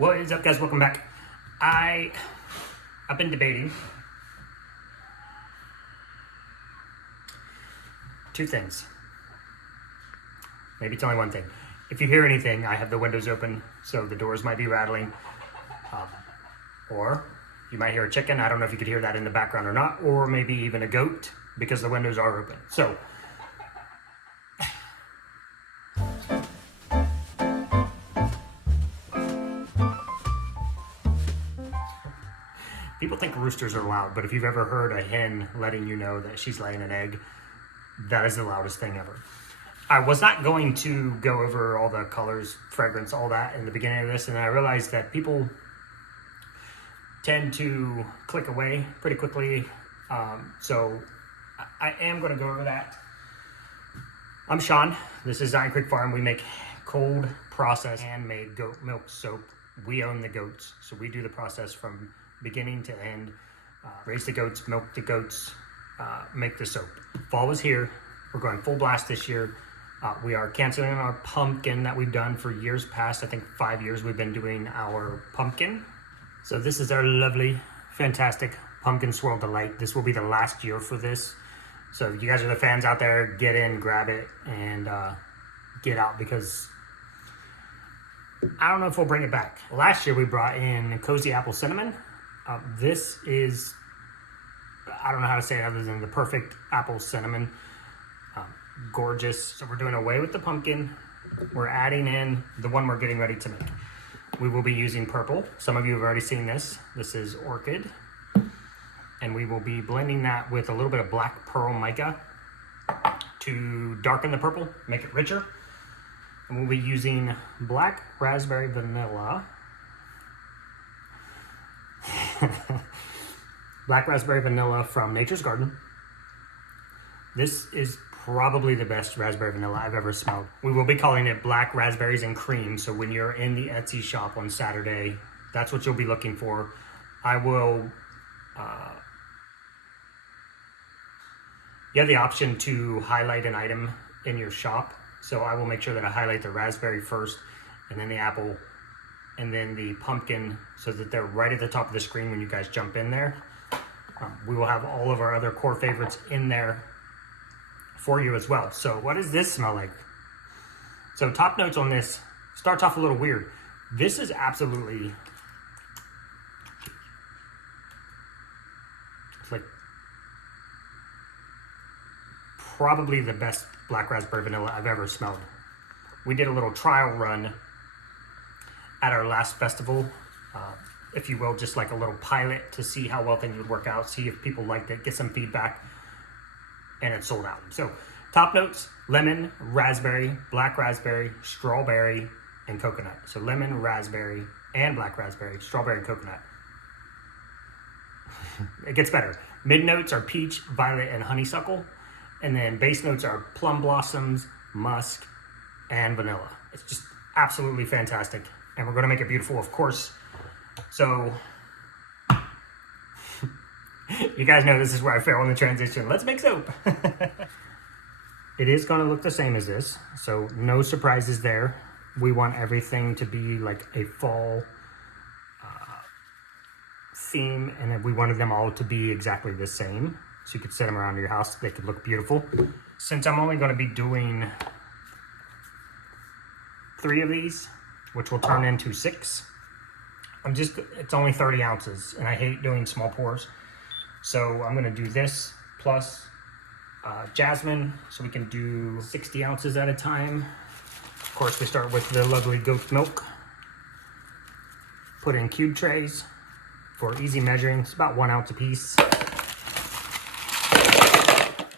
What is up, guys? Welcome back. I've been debating two things. Maybe it's only one thing. If you hear anything, I have the windows open, so the doors might be rattling. Or you might hear a chicken. I don't know if you could hear that in the background or not, or maybe even a goat because the windows are open. So people think roosters are loud, but if you've ever heard a hen letting you know that she's laying an egg, that is the loudest thing ever. I was not going to go over all the colors, fragrance, all that in the beginning of this, and I realized that people tend to click away pretty quickly, so I am going to go over that. I'm Sean. This is Iron Creek Farm. We make cold processed handmade goat milk soap. We own the goats, so we do the process from beginning to end. Raise the goats, milk the goats, make the soap. Fall is here. We're going full blast this year. We are canceling our pumpkin that we've done for years past. I think 5 years we've been doing our pumpkin. So this is our lovely, fantastic pumpkin swirl delight. This will be the last year for this. So if you guys are the fans out there, get in, grab it, and get out, because I don't know if we'll bring it back. Last year we brought in Cozy Apple Cinnamon. This is, I don't know how to say it other than the perfect apple cinnamon. Gorgeous. So we're doing away with the pumpkin. We're adding in the one we're getting ready to make. We will be using purple. Some of you have already seen this. This is orchid. And we will be blending that with a little bit of black pearl mica to darken the purple, make it richer. And we'll be using black raspberry vanilla. Black raspberry vanilla from Nature's Garden. This is probably the best raspberry vanilla I've ever smelled. We will be calling it Black Raspberries and Cream, so when you're in the Etsy shop on Saturday, that's what you'll be looking for. I will, you have the option to highlight an item in your shop, so I will make sure that I highlight the raspberry first, and then the apple, and then the pumpkin, so that they're right at the top of the screen when you guys jump in there. We will have all of our other core favorites in there for you as well. So what does this smell like? So top notes on this, starts off a little weird. This is absolutely, it's like probably the best black raspberry vanilla I've ever smelled. We did a little trial run at our last festival, if you will, just like a little pilot to see how well things would work out, see if people liked it, get some feedback, and it sold out. So top notes: lemon, raspberry, black raspberry, strawberry, and coconut. So lemon, raspberry, and black raspberry, strawberry, and coconut. It gets better. Mid notes are peach, violet, and honeysuckle. And then base notes are plum blossoms, musk, and vanilla. It's just absolutely fantastic. And we're going to make it beautiful, of course. So you guys know this is where I fail in the transition. Let's make soap. It is going to look the same as this, so no surprises there. We want everything to be like a fall theme, and we wanted them all to be exactly the same, so you could set them around your house. They could look beautiful. Since I'm only going to be doing 3 of these, which will turn into 6, it's only 30 ounces, and I hate doing small pours. So I'm gonna do this plus jasmine, so we can do 60 ounces at a time. Of course, we start with the lovely goat milk. Put in cube trays for easy measuring. It's about 1 ounce a piece.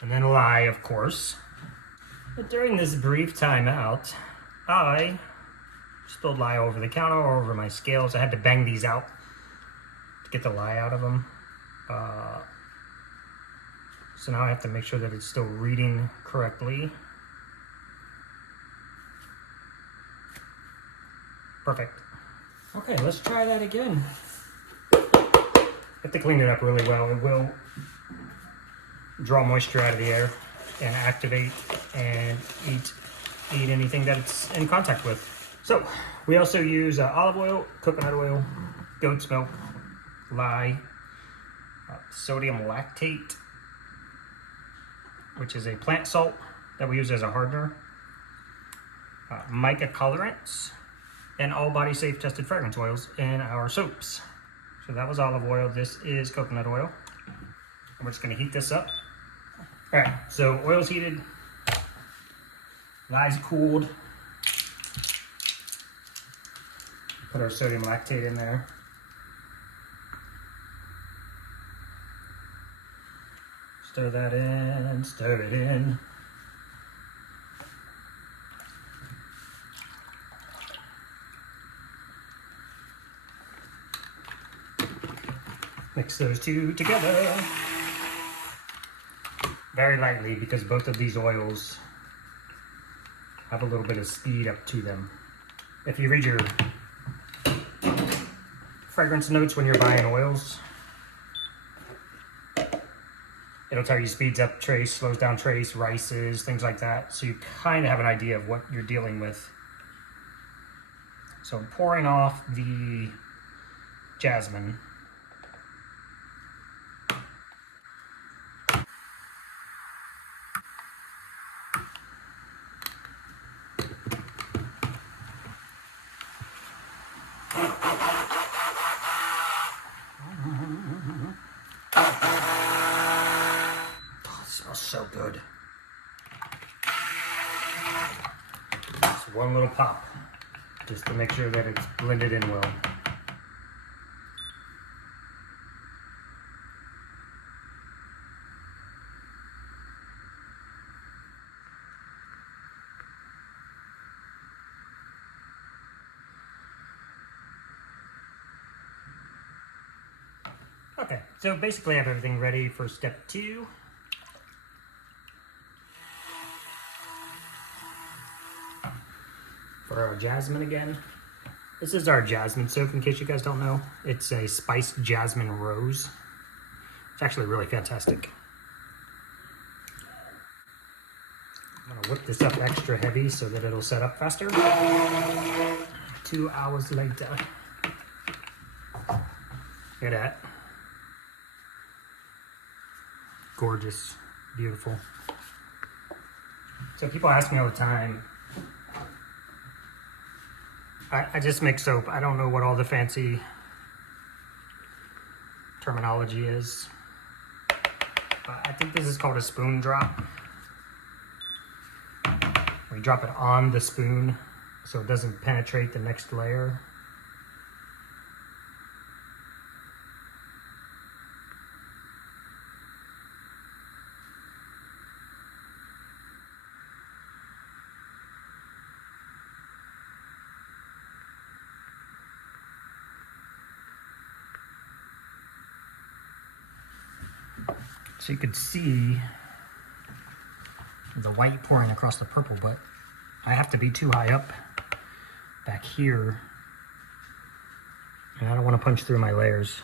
And then lye, of course. But during this brief timeout, I spilled lye over the counter or over my scales. I had to bang these out to get the lye out of them. So now I have to make sure that it's still reading correctly. Perfect. Okay, let's try that again. Have to clean it up really well. It will draw moisture out of the air and activate and eat anything that it's in contact with. So we also use olive oil, coconut oil, goat's milk, lye, sodium lactate, which is a plant salt that we use as a hardener, mica colorants, and all body safe tested fragrance oils in our soaps. So that was olive oil. This is coconut oil. And we're just going to heat this up. All right, so oil's heated, lye's cooled. Put our sodium lactate in there. Stir that in, stir it in. Mix those two together very lightly because both of these oils have a little bit of speed up to them. If you read your fragrance notes when you're buying oils, it'll tell you speeds up trace, slows down trace, rices, things like that. So you kind of have an idea of what you're dealing with. So I'm pouring off the jasmine. So good. Just one little pop, just to make sure that it's blended in well. Okay, so basically I have everything ready for step 2. For our jasmine again. This is our jasmine soap, in case you guys don't know. It's a spiced jasmine rose. It's actually really fantastic. I'm gonna whip this up extra heavy so that it'll set up faster. 2 hours later. Look at that. Gorgeous, beautiful. So people ask me all the time, I just make soap. I don't know what all the fancy terminology is. I think this is called a spoon drop. We drop it on the spoon so it doesn't penetrate the next layer. So you could see the white pouring across the purple, but I have to be too high up back here, and I don't want to punch through my layers.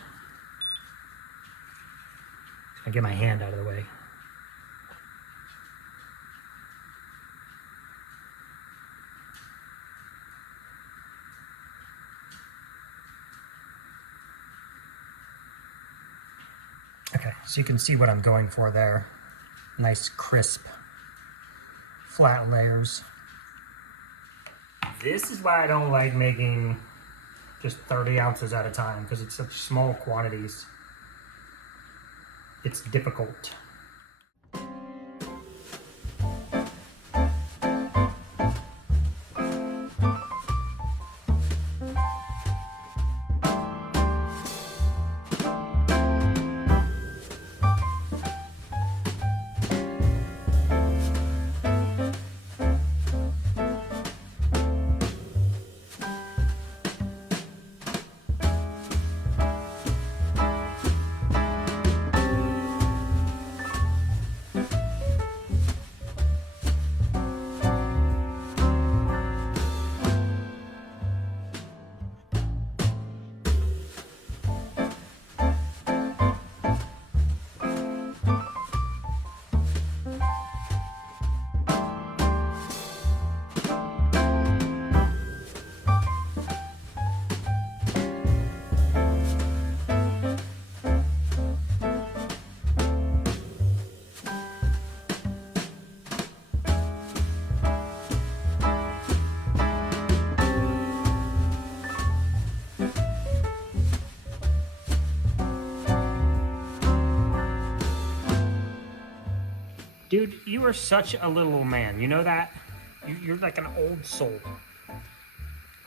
I get my hand out of the way. Okay, so you can see what I'm going for there. Nice, crisp, flat layers. This is why I don't like making just 30 ounces at a time, because it's such small quantities. It's difficult. Dude, you are such a little man. You know that? You're like an old soul.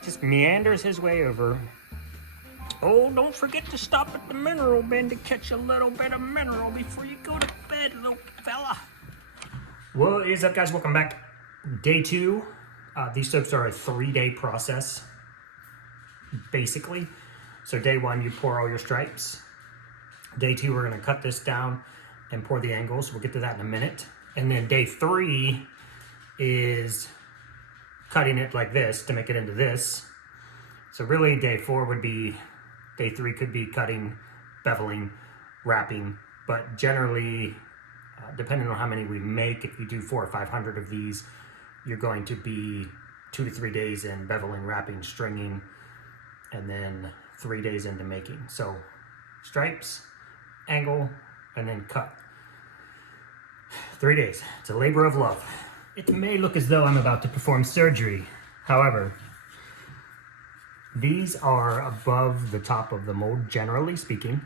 Just meanders his way over. Oh, don't forget to stop at the mineral bin to catch a little bit of mineral before you go to bed, little fella. What is up, guys? Welcome back. Day 2. These soaps are a 3-day process, basically. So day 1, you pour all your stripes. Day 2, we're going to cut this down and pour the angles. We'll get to that in a minute. And then day 3 is cutting it like this to make it into this. So really day 4 would be, day 3 could be cutting, beveling, wrapping. But generally, depending on how many we make, if you do 400 or 500 of these, you're going to be 2 to 3 days in beveling, wrapping, stringing, and then 3 days into making. So stripes, angle, and then cut. 3 days. It's a labor of love. It may look as though I'm about to perform surgery. However, these are above the top of the mold, generally speaking.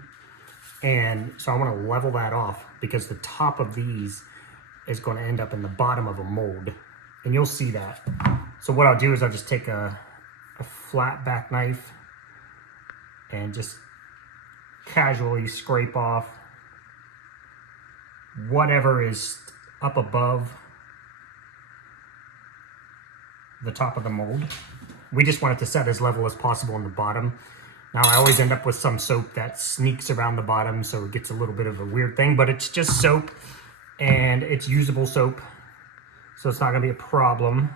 And so I want to level that off because the top of these is going to end up in the bottom of a mold. And you'll see that. So what I'll do is I'll just take a flat back knife and just casually scrape off whatever is up above the top of the mold. We just want it to set as level as possible on the bottom. Now I always end up with some soap that sneaks around the bottom, so it gets a little bit of a weird thing, but it's just soap and it's usable soap, so it's not gonna be a problem.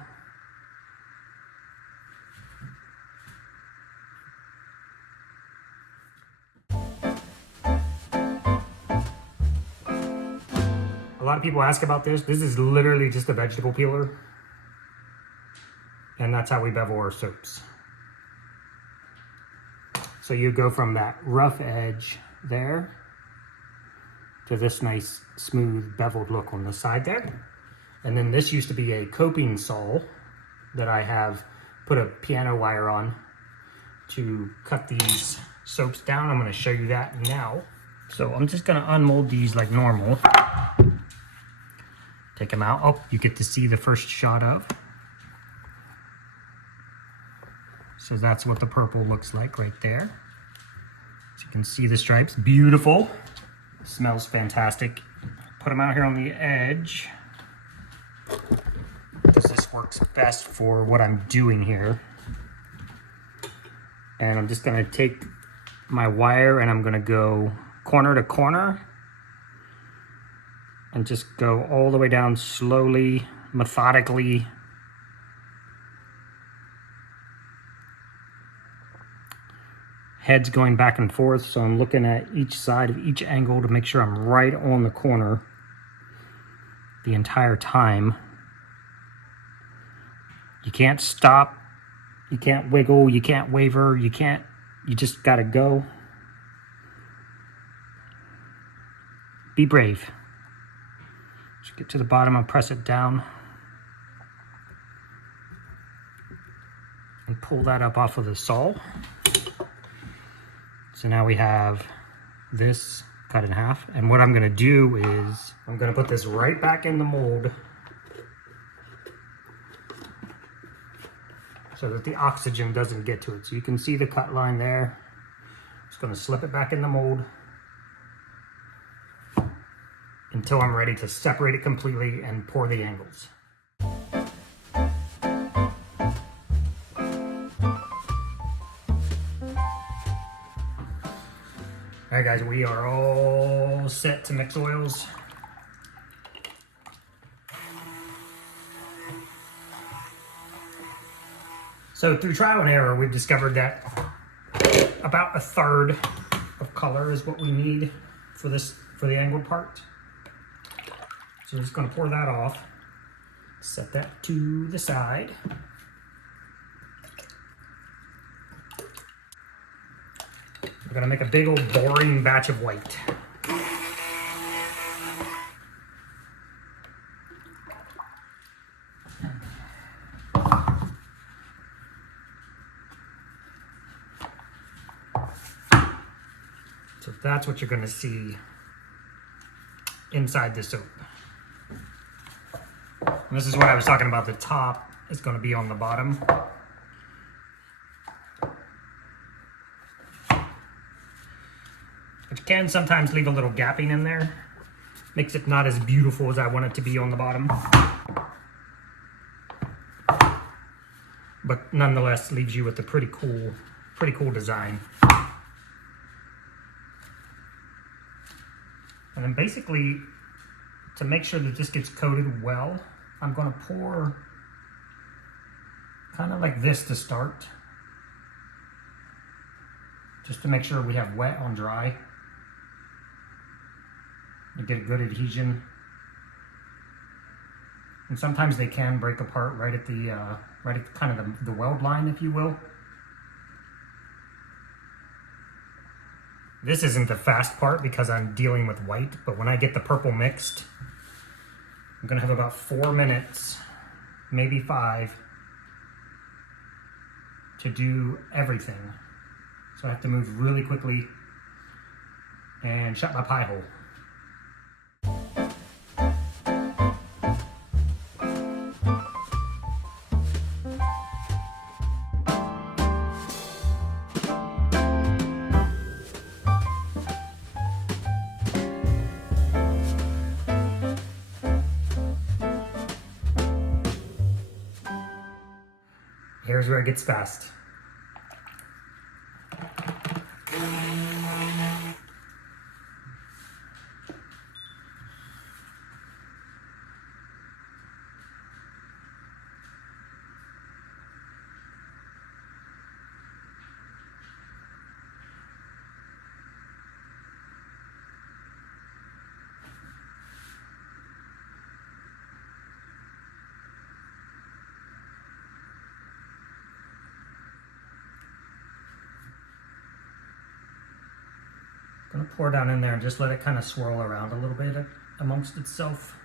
A lot of people ask about this. This is literally just a vegetable peeler. And that's how we bevel our soaps. So you go from that rough edge there to this nice, smooth, beveled look on the side there. And then this used to be a coping saw that I have put a piano wire on to cut these soaps down. I'm gonna show you that now. So I'm just gonna unmold these like normal. Take them out. Oh, you get to see the first shot of. So that's what the purple looks like right there. So you can see the stripes. Beautiful. Smells fantastic. Put them out here on the edge, because this works best for what I'm doing here. And I'm just gonna take my wire and I'm gonna go corner to corner and just go all the way down slowly, methodically. Heads going back and forth, so I'm looking at each side of each angle to make sure I'm right on the corner the entire time. You can't stop, you can't wiggle, you can't waver, you just gotta go. Be brave. Just get to the bottom and press it down. And pull that up off of the saw. So now we have this cut in half. And what I'm gonna do is, I'm gonna put this right back in the mold so that the oxygen doesn't get to it. So you can see the cut line there. Just gonna slip it back in the mold until I'm ready to separate it completely and pour the angles. All right, guys, we are all set to mix oils. So through trial and error, we've discovered that about 1/3 of color is what we need for the angled part. So we're just gonna pour that off, set that to the side. We're gonna make a big old boring batch of white. So that's what you're gonna see inside the soap. And this is what I was talking about. The top is going to be on the bottom. But you can sometimes leave a little gapping in there. Makes it not as beautiful as I want it to be on the bottom. But nonetheless leaves you with a pretty cool design. And then basically, to make sure that this gets coated well, I'm going to pour kind of like this to start. Just to make sure we have wet on dry. You get a good adhesion. And sometimes they can break apart right at the kind of the weld line, if you will. This isn't the fast part because I'm dealing with white, but when I get the purple mixed, I'm gonna have about 4 minutes, maybe 5, to do everything. So I have to move really quickly and shut my pie hole. Here's where it gets fast. Gonna pour down in there and just let it kind of swirl around a little bit amongst itself.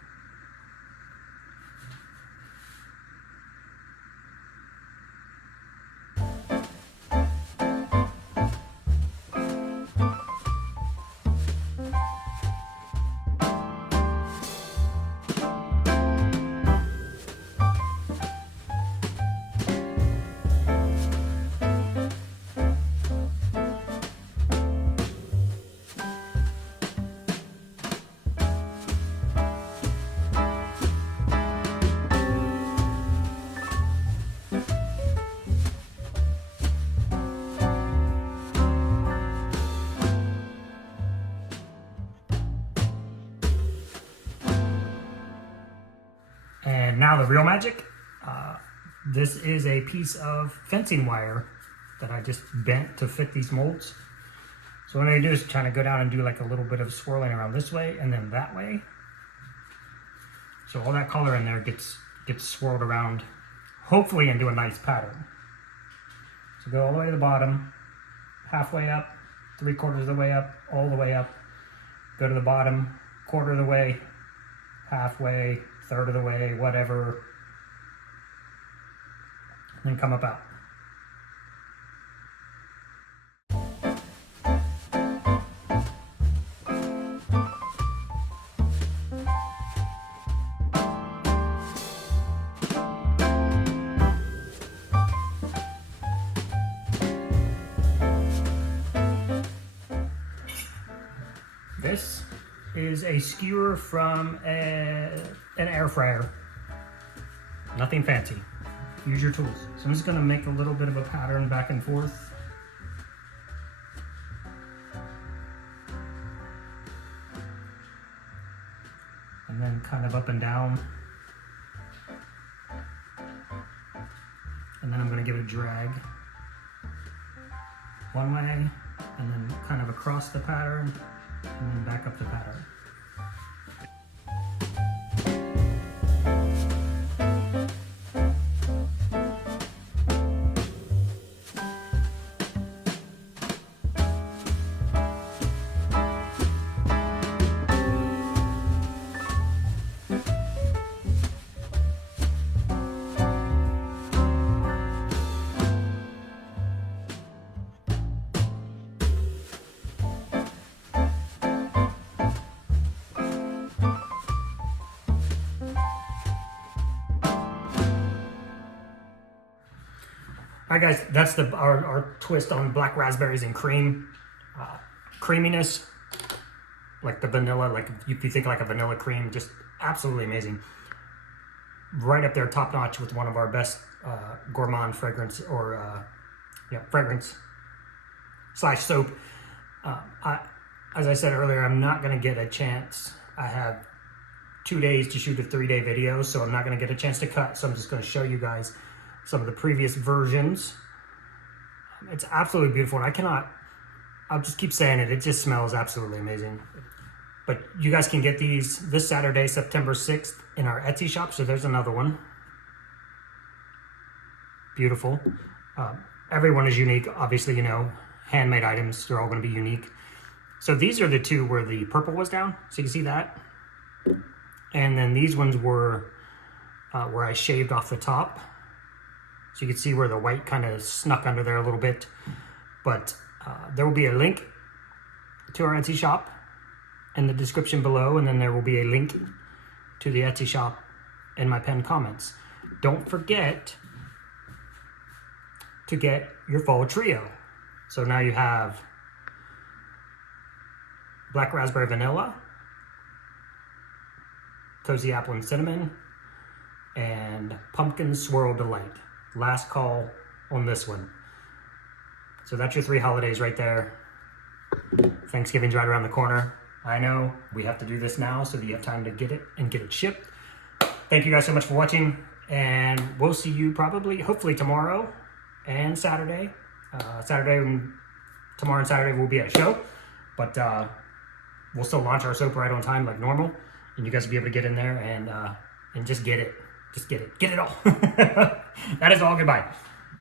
And now the real magic. This is a piece of fencing wire that I just bent to fit these molds. So what I'm gonna do is kind of go down and do like a little bit of swirling around this way and then that way. So all that color in there gets swirled around, hopefully into a nice pattern. So go all the way to the bottom, halfway up, 3/4 of the way up, all the way up. Go to the bottom, 1/4 of the way, halfway, 1/3 of the way, whatever, and then come up out. This is a skewer from an air fryer. Nothing fancy. Use your tools. So I'm just going to make a little bit of a pattern back and forth. And then kind of up and down. And then I'm going to give it a drag one way, and then kind of across the pattern, and then back up the pattern. All right, guys, that's our twist on black raspberries and cream. Creaminess, like the vanilla, like if you think like a vanilla cream, just absolutely amazing. Right up there, top notch with one of our best gourmand fragrance or fragrance / soap. As I said earlier, I'm not gonna get a chance. I have 2 days to shoot a 3-day video, so I'm not gonna get a chance to cut. So I'm just gonna show you guys some of the previous versions. It's absolutely beautiful, and I'll just keep saying it. It just smells absolutely amazing. But you guys can get these this Saturday, September 6th, in our Etsy shop. So there's another one. Beautiful. Everyone is unique. Obviously, you know, handmade items, they're all going to be unique. So these are the two where the purple was down. So you can see that. And then these ones were where I shaved off the top. So you can see where the white kind of snuck under there a little bit. But there will be a link to our Etsy shop in the description below, and then there will be a link to the Etsy shop in my pinned comments. Don't forget to get your fall trio. So now you have black raspberry vanilla, cozy apple and cinnamon, and pumpkin swirl delight. Last call on this one. So that's your 3 holidays right there. Thanksgiving's right around the corner. I know we have to do this now so that you have time to get it and get it shipped. Thank you guys so much for watching, and we'll see you hopefully tomorrow and Saturday. Tomorrow and Saturday we'll be at a show, but we'll still launch our soap right on time like normal, and you guys will be able to get in there and just get it. Just get it all. That is all. Goodbye.